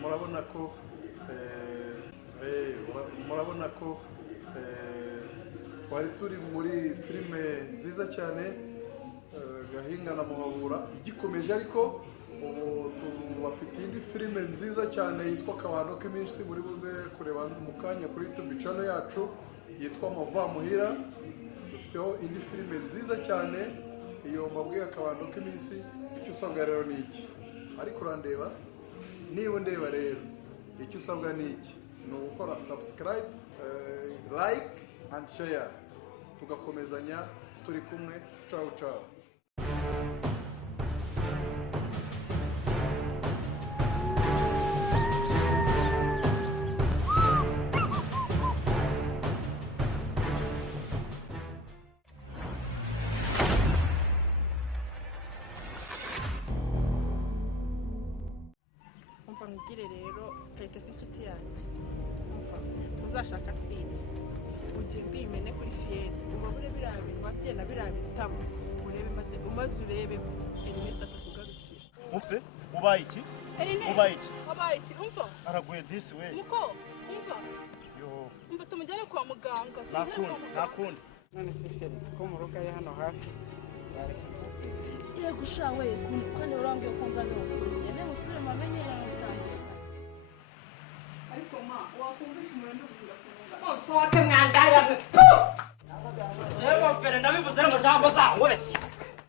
murabona ko twari turi muri filime nziza cyane Gahinga na Muhabura igikomeje, ariko ubu tubafite indi filime nziza cyane yitwa Kabando k'iminsi muri buze kureba mu kanya kuri YouTube channel yacu yitwa Mava Muhira. Dufiteho indi filime nziza cyane iyo mbabwiye Kabando k'iminsi. Icyo usabwa rero ni iki? Ariko urandeba, niba ndeba rero icyo usabwa ni iki? Ni ugukora subscribe, like and share, tugakomezanya turi kumwe. Ciao ciao. Ngire rero Kayitesi inshuti yanjye, uzashaka sine ujye mbimene kuri fiere ubabure birabintu babyena birabitamo urebe maze urebe Ernest atakugarukira. Ufse ubaye iki? Ubaye iki? Umva araguye disi we muko umva umva tumujyane kwa muganga. Nakundi none se sheri ko mu rugo ari hano hafi yego shawe kandi urambye ko nzaze musubire ne musubire mamenyera mutanze. Ariko ma wakumvisha umurendo kugira kunga Sohoke mwandaya. Yego fere ndabivuze ngo jambo za ngobeti